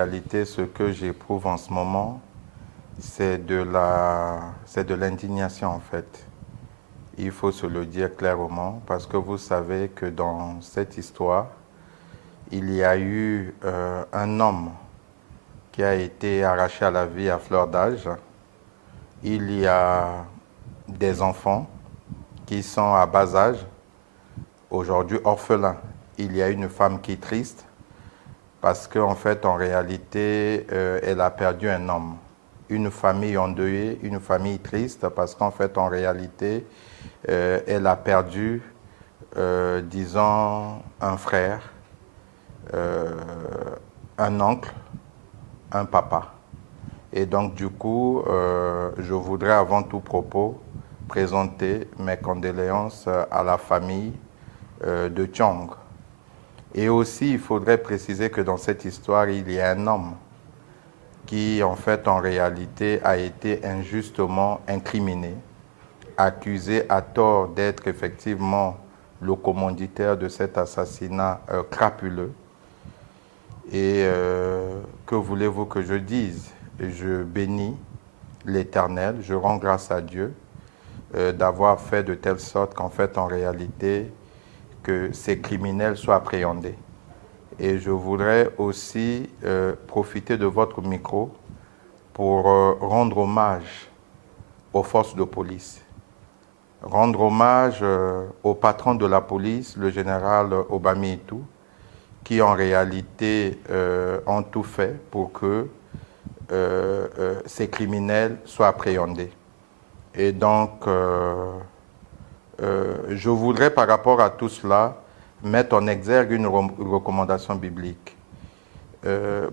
réalité, ce que j'éprouve en ce moment, c'est de l'indignation en fait. Il faut se le dire clairement, parce que vous savez que dans cette histoire, il y a eu un homme qui a été arraché à la vie à fleur d'âge. Il y a des enfants qui sont à bas âge, aujourd'hui orphelins. Il y a une femme qui est triste parce qu'en fait, en réalité, elle a perdu un homme. Une famille endeuillée, une famille triste parce qu'en fait, en réalité, elle a perdu, disons, un frère, un oncle, un papa. Et donc, du coup, je voudrais avant tout propos présenter mes condoléances à la famille de Thiong. Et aussi, il faudrait préciser que dans cette histoire, il y a un homme qui, en fait, en réalité, a été injustement incriminé, accusé à tort d'être effectivement le commanditaire de cet assassinat crapuleux. Et que voulez-vous que je dise? Je bénis l'Éternel, je rends grâce à Dieu d'avoir fait de telle sorte qu'en fait, en réalité, que ces criminels soient appréhendés. Et je voudrais aussi profiter de votre micro pour rendre hommage aux forces de police. Rendre hommage au patron de la police, le général Obami Itou, qui en réalité ont tout fait pour que ces criminels soient appréhendés. Et donc, je voudrais par rapport à tout cela mettre en exergue une recommandation biblique.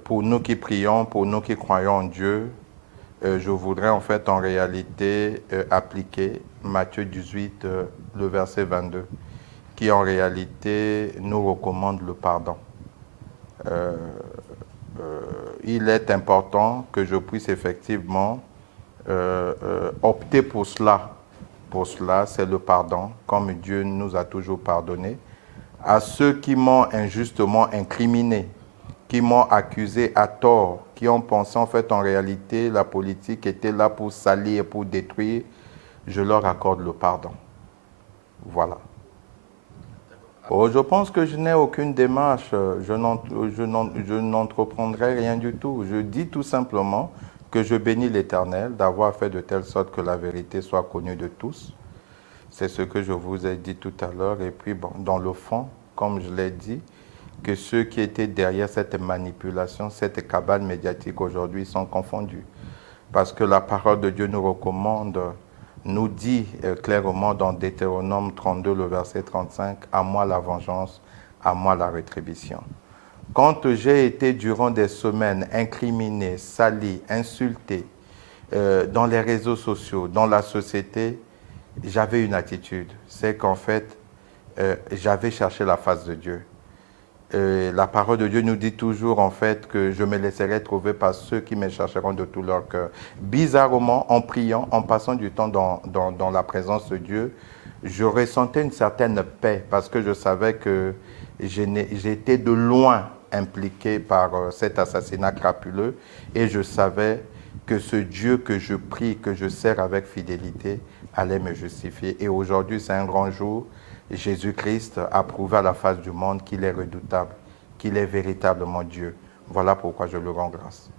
Pour nous qui prions, pour nous qui croyons en Dieu, je voudrais en fait en réalité appliquer Matthieu 18, le verset 22, qui en réalité nous recommande le pardon. Il est important que je puisse effectivement opter pour cela. Pour cela, c'est le pardon, comme Dieu nous a toujours pardonné. À ceux qui m'ont injustement incriminé, qui m'ont accusé à tort, qui ont pensé en fait en réalité la politique était là pour salir, pour détruire, je leur accorde le pardon. Voilà. Oh, je pense que je n'ai aucune démarche, je n'entreprendrai rien du tout. Je dis tout simplement que je bénis l'Éternel d'avoir fait de telle sorte que la vérité soit connue de tous. C'est ce que je vous ai dit tout à l'heure. Et puis, bon, dans le fond, comme je l'ai dit, que ceux qui étaient derrière cette manipulation, cette cabale médiatique aujourd'hui sont confondus. Parce que la parole de Dieu nous recommande, nous dit clairement dans Deutéronome 32, le verset 35, « À moi la vengeance, à moi la rétribution ». Quand j'ai été durant des semaines incriminé, sali, insulté dans les réseaux sociaux, dans la société, j'avais une attitude. C'est qu'en fait, j'avais cherché la face de Dieu. La parole de Dieu nous dit toujours en fait que je me laisserai trouver par ceux qui me chercheront de tout leur cœur. Bizarrement, en priant, en passant du temps dans la présence de Dieu, je ressentais une certaine paix parce que je savais que j'étais de loin impliqué par cet assassinat crapuleux et je savais que ce Dieu que je prie, que je sers avec fidélité, allait me justifier. Et aujourd'hui, c'est un grand jour. Jésus-Christ a prouvé à la face du monde qu'il est redoutable, qu'il est véritablement Dieu. Voilà pourquoi je le rends grâce.